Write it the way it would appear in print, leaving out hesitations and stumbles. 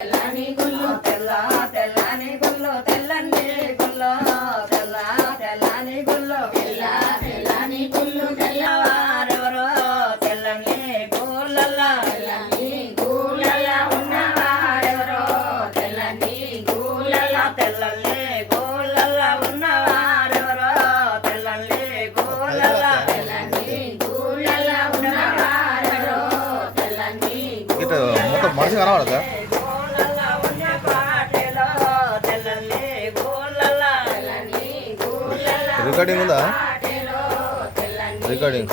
తెల్లని గుళ్ళు తెల్ల తెల్లని గుళ్ళు తెల్లని గుళ్ళు తెల్ల తెల్లని గుళ్ళు తెల్ల తెల్లని గుళ్ళు తెల్లవారెవరో తెల్లని గుళ్ళల్లా తెల్లని గుళ్ళల్లా ఉన్నవారెవరో తెల్లని గుళ్ళల్లా తెల్లని గుళ్ళల్లా ఉన్నవారెవరో తెల్లని గుళ్ళల్లా తెల్లని గుళ్ళల్లా ఉన్నవారెవరో తెల్లని మొత్తం మనిషి కనబడదా రికార్డింగ్ ఉందా రికార్డింగ్